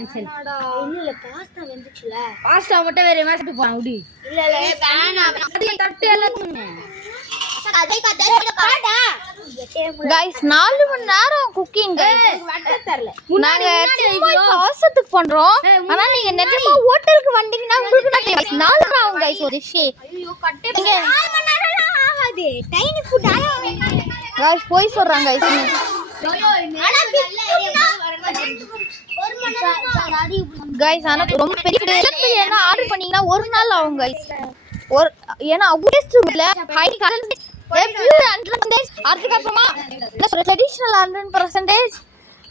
Cancel. இல்ல pasta வந்துச்சுல. Pasta மட்டும் வேற மாதிரி போறா உடி. இல்ல வேணாம். அது தட்டு எல்லாம் தூங்க. அதே கதை பாடா. गाइस 4 மணி நேரம் குக்கிங் गाइस. வட்ட தரல. நாங்க அவசரத்துக்கு பண்றோம். ஆனா நீங்க நிஜமா ஹோட்டலுக்கு வந்தீங்கன்னா உங்களுக்கு நான் गाइस 4 மணி ஆகும் गाइस ஒரு டிஷ். ஐயோ கட்டே 4 மணி நேரம் ஆகாது. டைனி ஃபுட் गाइस போய் சொல்றாங்க गाइस. गाइस ஆனா ரொம்ப பெரிய ஆர்டர் பண்ணீங்கன்னா ஒரு நாள் ஆகும் गाइस. ஏன்னா டேஸ்ட் இல்ல ஹை கலர் அதுக்கு அப்புறமா ட்ரெடிஷனல் 100%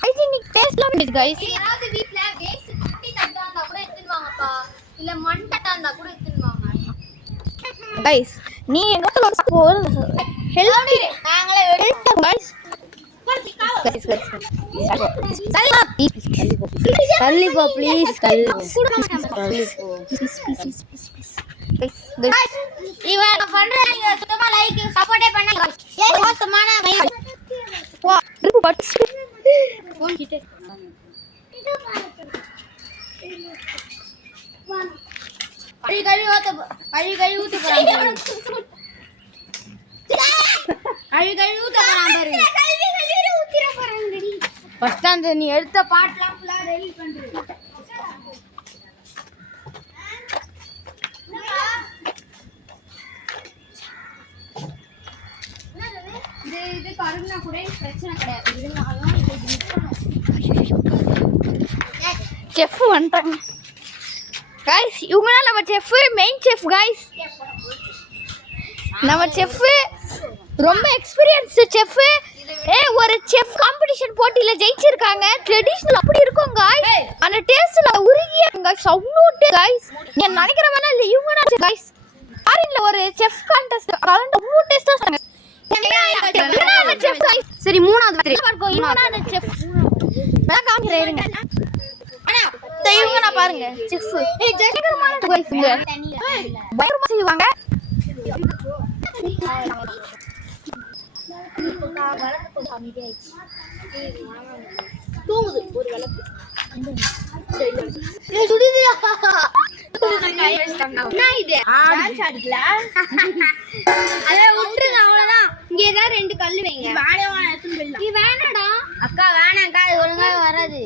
ஹைஜீனிக் டேஸ்ட்ல இருக்கு गाइस. யாராவது வீட்ல வேஸ்ட் கட்டி தட்டா இருந்தா கூட எடுத்துவாங்கப்பா. இல்ல மண் தட்டா இருந்தா கூட எடுத்துவாங்க. गाइस நீ எங்கத்துல ஒரு ஹெல்தி நாங்களே गाइस தள்ளி போ ப்ளீஸ் தள்ளி போ. இவன் பண்றீங்க சுத்தமா லைக் சப்போர்ட்டே பண்ணுங்க. மோசமான வா ட்ரிப் பட்ஸ் போன் கிட்ட கழி ஊத்த போறாங்க. கழி ஊத்த போறாங்க பாரு. ஃபர்ஸ்ட் அந்த நீ எடுத்த பாட்லாம் ஃபுல்லா ரெடி பண்ற. இது கருகுனா கூட பிரச்சனை கிடையாது. இருந்தாலும் இது செஃப் வந்துட்டாங்க गाइस. இவங்க தான் நம்ம செஃப், மெயின் செஃப் गाइस. நம்ம செஃப் ரொம்ப எக்ஸ்பீரியன்ஸ்டு செஃப். ஒரு செஃப் காம்படிஷன் போட்டியில ஜெயிச்சிருக்காங்க. ட்ரெடிஷனல் அப்படி இருக்கும் गाइस. அந்த டேஸ்ட்ல உருகிய गाइस அவ்ளோ गाइस. நீ நினைக்கிற மாதிரி இல்ல இவங்க தான் गाइस. ஃபாரின்ல ஒரு செஃப் கான்டெஸ்ட் கலந்து அவ்ளோ டேஸ்டா சொன்னாங்க. சரி மூணாவது செஃப் நான் காமிக்கிறேன். இவங்க நான் பாருங்க செஃப் பயங்கரமா செய்வாங்க. தூங்குது ஒரு விளக்கு. இங்க ஏதாவது 2 கல்லு வைங்க. வேணாடா அக்கா வேணாம்க்கா அது ஒழுங்கா வராது.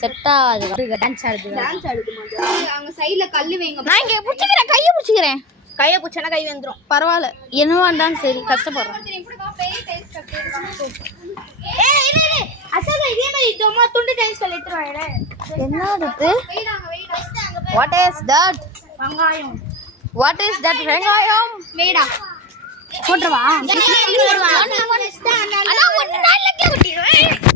செட் ஆகாது. டான்ஸ் ஆடுது. அங்க சைடுல கல்லு வைங்க. நான் இங்க புடிச்சுக்கிறேன், கையை புடிச்சுக்கிறேன். கைய புடிச்சனா கை வந்துரும். பரவாயில்ல என்னவா இருந்தாலும் சரி கஷ்டப்படுறேன். அசல் இதே மாதிரி இதோமா துண்டு டைல்ஸ் கல் எடுத்து வாங்க. என்னது வாட் இஸ் தட்? வெங்காயம். What is that? வெங்காயம் வேடா போட்றவா? அதான் 1 நாள்ல கேட்டிடுவேன்.